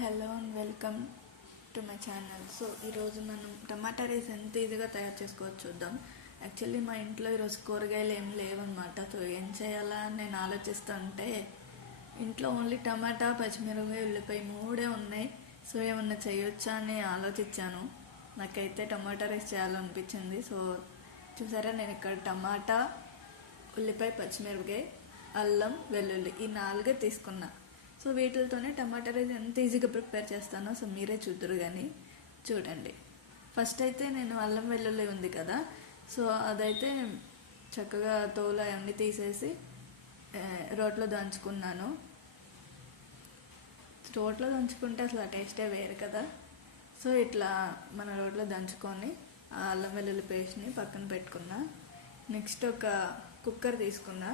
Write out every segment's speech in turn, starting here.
Hello and welcome to my channel. So ఈరోజు మనం టమాటా rice ఎంత ఈజీగా తయారు చేసుకోవచ్చు చూద్దాం. యాక్చువల్లీ మా ఇంట్లో ఈరోజు కూరగాయలు ఏం లేవన్నమాట. సో ఏం చేయాలా అని నేను ఆలోచిస్తుంటే ఇంట్లో ఓన్లీ టమాటా, పచ్చిమిరపకాయ, ఉల్లిపాయ మూడే ఉన్నాయి. సో ఏమన్నా చేయొచ్చా అని ఆలోచించాను. నాకైతే టమాటా రైస్ చేయాలనిపించింది. సో చూసారా, నేను ఇక్కడ టమాటా, ఉల్లిపాయ, పచ్చిమిరపకాయ, అల్లం, వెల్లుల్లి ఈ 4 తీసుకున్నా. సో వీటితోనే టమాటా రైస్ ఎంత ఈజీగా ప్రిపేర్ చేస్తానో సో మీరే చూద్దరు కానీ చూడండి. ఫస్ట్ అయితే నేను అల్లం వెల్లుల్లి ఉంది కదా, సో అదైతే చక్కగా తోలు అవన్నీ తీసేసి రోట్లో దంచుకున్నాను. రోట్లో దంచుకుంటే అసలు ఆ టేస్టే వేరు కదా. సో ఇట్లా మన రోట్లో దంచుకొని ఆ అల్లం వెల్లుల్లి పేస్ట్ని పక్కన పెట్టుకున్నా. నెక్స్ట్ ఒక కుక్కర్ తీసుకున్నా.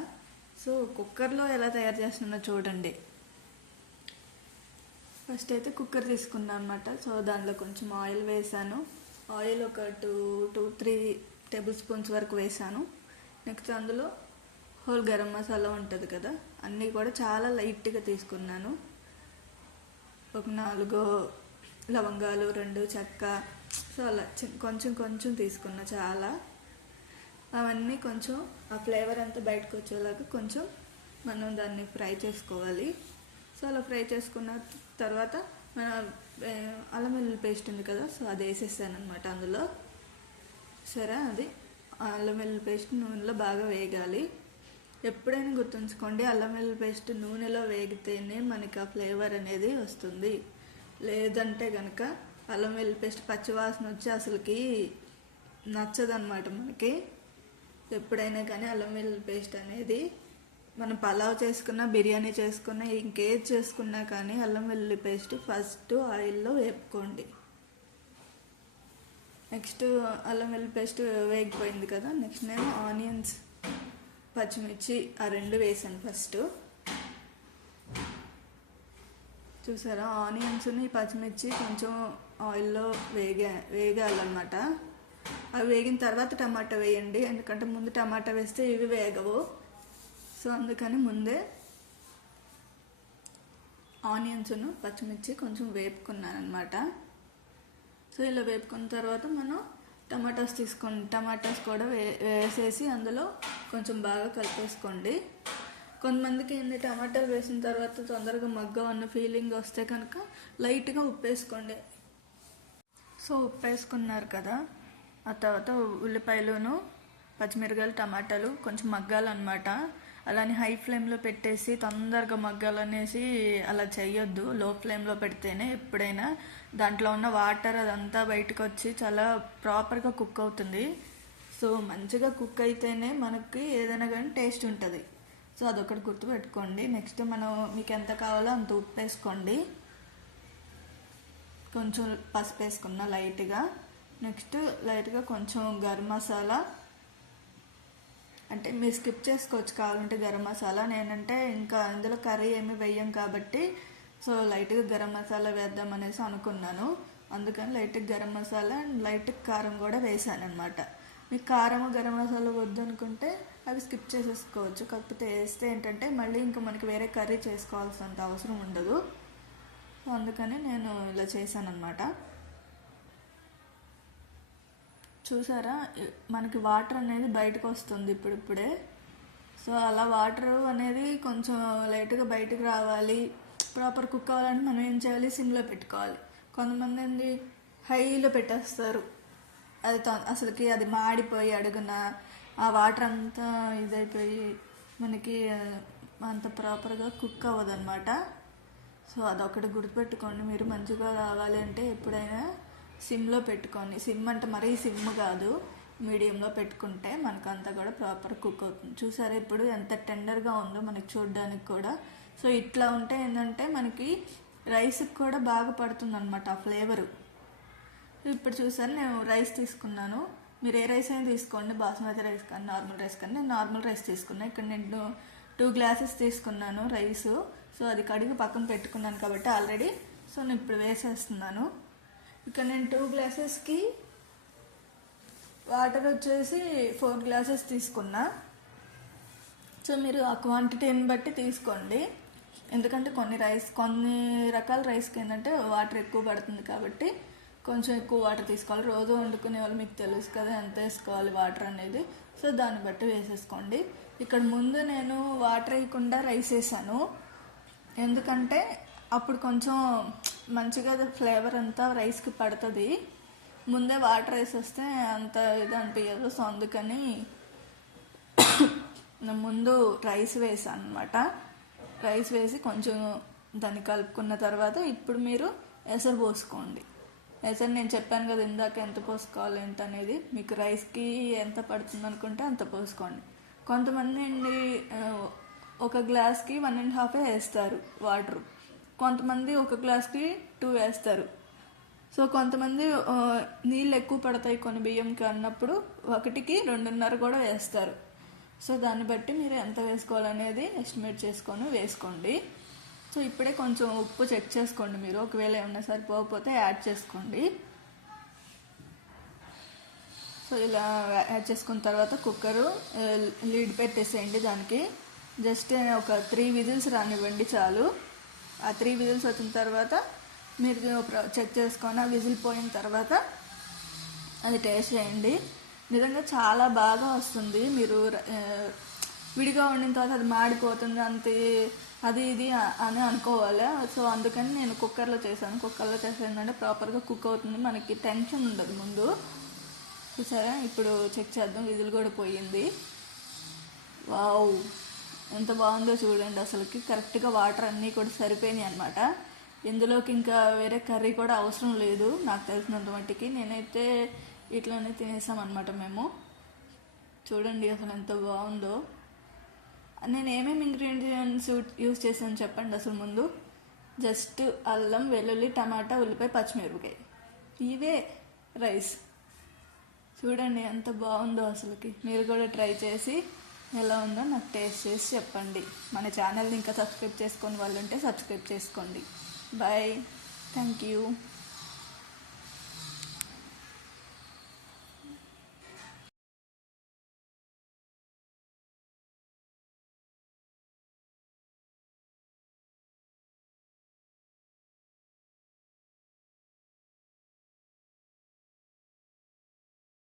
సో కుక్కర్లో ఎలా తయారు చేస్తున్నా చూడండి. ఫస్ట్ అయితే కుక్కర్ తీసుకున్నా అనమాట. సో దాంట్లో కొంచెం ఆయిల్ వేసాను. ఆయిల్ ఒక 2-3 టేబుల్ స్పూన్స్ వరకు వేసాను. నెక్స్ట్ అందులో హోల్ గరం మసాలా ఉంటుంది కదా, అన్నీ కూడా చాలా లైట్గా తీసుకున్నాను. ఒక 4 లవంగాలు, 2 చెక్క, సో అలా కొంచెం కొంచెం తీసుకున్నా. చాలా అవన్నీ కొంచెం ఆ ఫ్లేవర్ అంతా బయటకు వచ్చేలాగా కొంచెం మనం దాన్ని ఫ్రై చేసుకోవాలి. సో అలా ఫ్రై చేసుకున్న తర్వాత మన అల్లం వెల్లుల్లి పేస్ట్ ఉంది కదా, సో అది వేసేసాను అనమాట అందులో. సరే, అది అల్లం వెల్లుల్లి పేస్ట్ నూనెలో బాగా వేగాలి. ఎప్పుడైనా గుర్తుంచుకోండి, అల్లం వెల్లుల్లి పేస్ట్ నూనెలో వేగితేనే మనకి ఆ ఫ్లేవర్ అనేది వస్తుంది. లేదంటే కనుక అల్లం వెల్లుల్లి పేస్ట్ పచ్చివాసన వచ్చి అసలుకి నచ్చదన్నమాట మనకి. ఎప్పుడైనా కానీ అల్లం వెల్లుల్లి పేస్ట్ అనేది మనం పలావ్ చేసుకున్నా, బిర్యానీ చేసుకున్నా, ఇంకేది చేసుకున్నా కానీ అల్లం వెల్లుల్లి పేస్ట్ ఫస్ట్ ఆయిల్లో వేపుకోండి. నెక్స్ట్ అల్లం వెల్లుల్లి పేస్ట్ వేగిపోయింది కదా, నెక్స్ట్ నేను ఆనియన్స్, పచ్చిమిర్చి ఆ 2 వేసాను ఫస్ట్. చూసారా, ఆనియన్స్ని పచ్చిమిర్చి కొంచెం ఆయిల్లో వేగాలన్నమాట. అవి వేగిన తర్వాత టమాటా వేయండి, ఎందుకంటే ముందు టమాటా వేస్తే ఇవి వేగవు. సో అందుకని ముందే ఆనియన్స్ను పచ్చిమిర్చి కొంచెం వేపుకున్నాను అనమాట. సో ఇలా వేపుకున్న తర్వాత మనం టమాటాస్ తీసుకోండి. టమాటాస్ కూడా వేసేసి అందులో కొంచెం బాగా కలిపేసుకోండి. కొంతమందికి ఏంటి, టమాటాలు వేసిన తర్వాత తొందరగా మగ్గ అన్న ఫీలింగ్ వస్తే కనుక లైట్గా ఉప్పు వేసుకోండి. సో ఉప్పు వేసుకున్నారు కదా, ఆ తర్వాత ఉల్లిపాయలును, పచ్చిమిరకాయలు, టమాటాలు కొంచెం మగ్గాలన్నమాట. అలానే హై ఫ్లేమ్లో పెట్టేసి తొందరగా మగ్గాలనేసి అలా చేయొద్దు. లో ఫ్లేమ్లో పెడితేనే ఎప్పుడైనా దాంట్లో ఉన్న వాటర్ అదంతా బయటకు వచ్చి చాలా ప్రాపర్గా కుక్ అవుతుంది. సో మంచిగా కుక్ అయితేనే మనకి ఏదైనా కానీ టేస్ట్ ఉంటుంది. సో అదొకటి గుర్తుపెట్టుకోండి. నెక్స్ట్ మనం మీకు ఎంత కావాలో అంత ఉప్పు వేసుకోండి. కొంచెం పసుపు వేసుకున్నా లైట్గా. నెక్స్ట్ లైట్గా కొంచెం గరం మసాలా, అంటే మీరు స్కిప్ చేసుకోవచ్చు కావాలంటే గరం మసాలా. నేనంటే ఇంకా ఇందులో కర్రీ ఏమి వేయం కాబట్టి సో లైట్గా గరం మసాలా వేద్దాం అనేసి అనుకున్నాను. అందుకని లైట్గా గరం మసాలా అండ్ లైట్గా కారం కూడా వేసాను అనమాట. మీకు కారం, గరం మసాలా వద్దు అనుకుంటే అవి స్కిప్ చేసేసుకోవచ్చు. కాకపోతే వేస్తే ఏంటంటే మళ్ళీ ఇంకా మనకి వేరే కర్రీ చేసుకోవాల్సినంత అవసరం ఉండదు. అందుకని నేను ఇలా చేశాను అనమాట. చూసారా, మనకి వాటర్ అనేది బయటకు వస్తుంది ఇప్పుడిప్పుడే. సో అలా వాటర్ అనేది కొంచెం లైట్గా బయటకు రావాలి, ప్రాపర్ కుక్ అవ్వాలంటే మనం ఏం చేయాలి, సిమ్లో పెట్టుకోవాలి. కొంతమంది ఏంటి హైలో పెట్టేస్తారు, అది అసలుకి అది మాడిపోయి అడుగున ఆ వాటర్ అంతా ఇదైపోయి మనకి అంత ప్రాపర్గా కుక్ అవ్వదు అనమాట. సో అదొకటి గుర్తుపెట్టుకోండి. మీరు మంచిగా రావాలి అంటే ఎప్పుడైనా సిమ్లో పెట్టుకోండి. సిమ్ అంటే మరీ సిమ్ కాదు, మీడియంలో పెట్టుకుంటే మనకంతా కూడా ప్రాపర్ కుక్ అవుతుంది. చూసారా ఇప్పుడు ఎంత టెండర్గా ఉందో మనకి చూడడానికి కూడా. సో ఇట్లా ఉంటే ఏంటంటే మనకి రైస్కి కూడా బాగా పడుతుంది అనమాట ఆ ఫ్లేవరు. ఇప్పుడు చూసారు, నేను రైస్ తీసుకున్నాను. మీరు ఏ రైస్ అయినా తీసుకోండి, బాస్మతి రైస్ కానీ నార్మల్ రైస్ కానీ. నేను నార్మల్ రైస్ తీసుకున్నాను. ఇక్కడ నేను 2 గ్లాసెస్ తీసుకున్నాను రైసు. సో అది కడిగి పక్కన పెట్టుకున్నాను కాబట్టి ఆల్రెడీ. సో నేను ఇప్పుడు వేసేస్తున్నాను. ఇక్కడ నేను 2 గ్లాసెస్కి వాటర్ వచ్చేసి 4 గ్లాసెస్ తీసుకున్నా. సో మీరు ఆ క్వాంటిటీని బట్టి తీసుకోండి. ఎందుకంటే కొన్ని రకాల రైస్కి ఏంటంటే వాటర్ ఎక్కువ పడుతుంది కాబట్టి కొంచెం ఎక్కువ వాటర్ తీసుకోవాలి. రోజు వండుకునే వాళ్ళు మీకు తెలుసు కదా ఎంత వేసుకోవాలి వాటర్ అనేది. సో దాన్ని బట్టి వేసేసుకోండి. ఇక్కడ ముందు నేను వాటర్ వేయకుండా రైస్ వేసాను, ఎందుకంటే అప్పుడు కొంచెం మంచిగా ఫ్లేవర్ అంతా రైస్కి పడుతుంది. ముందే వాటర్ వేసేస్తే అంత ఇది అనిపించదు. సో అందుకని ముందు రైస్ వేసాను అనమాట. రైస్ వేసి కొంచెం దాన్ని కలుపుకున్న తర్వాత ఇప్పుడు మీరు ఎసరు పోసుకోండి. ఎసరు నేను చెప్పాను కదా ఇందాక ఎంత పోసుకోవాలి ఏంటనేది. మీకు రైస్కి ఎంత పడుతుంది అనుకుంటే అంత పోసుకోండి. కొంతమంది ఒక గ్లాస్కి 1.5 వేస్తారు వాటరు, కొంతమంది ఒక గ్లాస్కి 2 వేస్తారు. సో కొంతమంది నీళ్ళు ఎక్కువ పడతాయి కొన్ని బియ్యంకి అన్నప్పుడు 1కి 2.5 కూడా వేస్తారు. సో దాన్ని బట్టి మీరు ఎంత వేసుకోవాలనేది ఎస్టిమేట్ చేసుకొని వేసుకోండి. సో ఇప్పుడే కొంచెం ఉప్పు చెక్ చేసుకోండి మీరు, ఒకవేళ ఏమన్నా సరిపోకపోతే యాడ్ చేసుకోండి. సో ఇలా యాడ్ చేసుకున్న తర్వాత కుక్కరు లీడ్ పెట్టేసేయండి. దానికి జస్ట్ ఒక 3 విజిల్స్ రానివ్వండి చాలు. ఆ 3 విజిల్స్ వచ్చిన తర్వాత మీరు చెక్ చేసుకొని ఆ విజిల్ పోయిన తర్వాత అది టేస్ట్ చేయండి. నిజంగా చాలా బాగా వస్తుంది. మీరు విడిగా వండిన తర్వాత అది మాడిపోతుంది అంతే అది ఇది అని అనుకోవాలి. సో అందుకని నేను కుక్కర్లో చేశాను. కుక్కర్లో చేసేందంటే ప్రాపర్గా కుక్ అవుతుంది, మనకి టెన్షన్ ఉండదు ముందు. సరే ఇప్పుడు చెక్ చేద్దాం. విజిల్ కూడా పోయింది. వావ్ ఎంత బాగుందో చూడండి. అసలుకి కరెక్ట్గా వాటర్ అన్నీ కూడా సరిపోయినాయి అనమాట. ఇందులోకి ఇంకా వేరే కర్రీ కూడా అవసరం లేదు నాకు తెలిసినంత మట్టికి. నేనైతే ఇట్లానే తినేసామన్నమాట మేము. చూడండి అసలు ఎంత బాగుందో. నేను ఏమేమి ఇంగ్రీడియంట్స్ యూజ్ చేశాను చెప్పండి అసలు ముందు. జస్ట్ అల్లం, వెల్లుల్లి, టమాటా, ఉల్లిపాయ, పచ్చిమిరపకాయ, ఇవే రైస్. చూడండి ఎంత బాగుందో అసలుకి. మీరు కూడా ట్రై చేసి ఎలా ఉందో నాకు టేస్ట్ చేసి చెప్పండి. మన ఛానల్ని ఇంకా సబ్స్క్రైబ్ చేసుకొని వాళ్ళు ఉంటే సబ్స్క్రైబ్ చేసుకోండి. Bye, thank you.